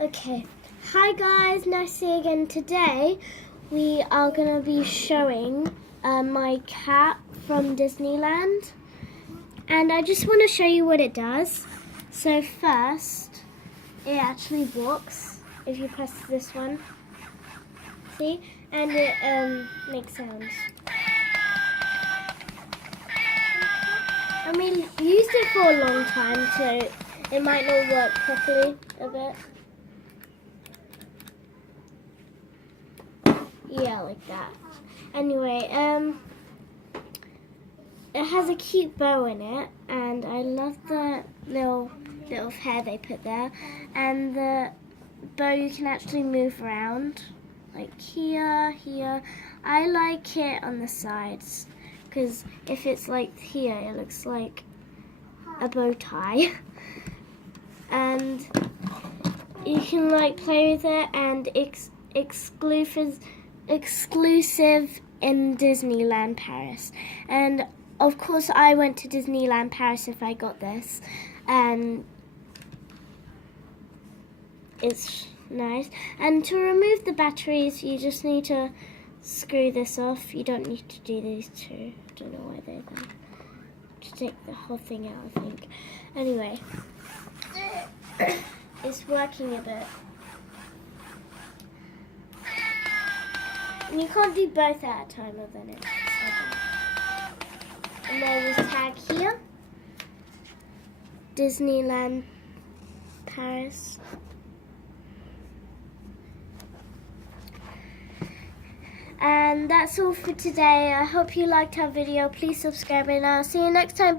Okay, hi guys, nice to see you again. Today we are going to be showing my cat from Disneyland, and I just want to show you what it does. So first, it actually walks if you press this one, see, and it makes sounds. I mean, used it for a long time, so it might not work properly a bit. Yeah, like that. Anyway, it has a cute bow in it, and I love the little hair they put there. And the bow you can actually move around, like here. I like it on the sides, because if it's like here, it looks like a bow tie. And you can like play with it, and exclusive in Disneyland Paris. And of course I went to Disneyland Paris if I got this, and it's nice. And to remove the batteries you just need to screw this off. You don't need to do these two. I don't know why they're there. To take the whole thing out, I think. Anyway, it's working a bit. And you can't do both at a time, or then it's okay. And there is tag here, Disneyland Paris. And that's all for today. I hope you liked our video. Please subscribe, and I'll see you next time. Bye.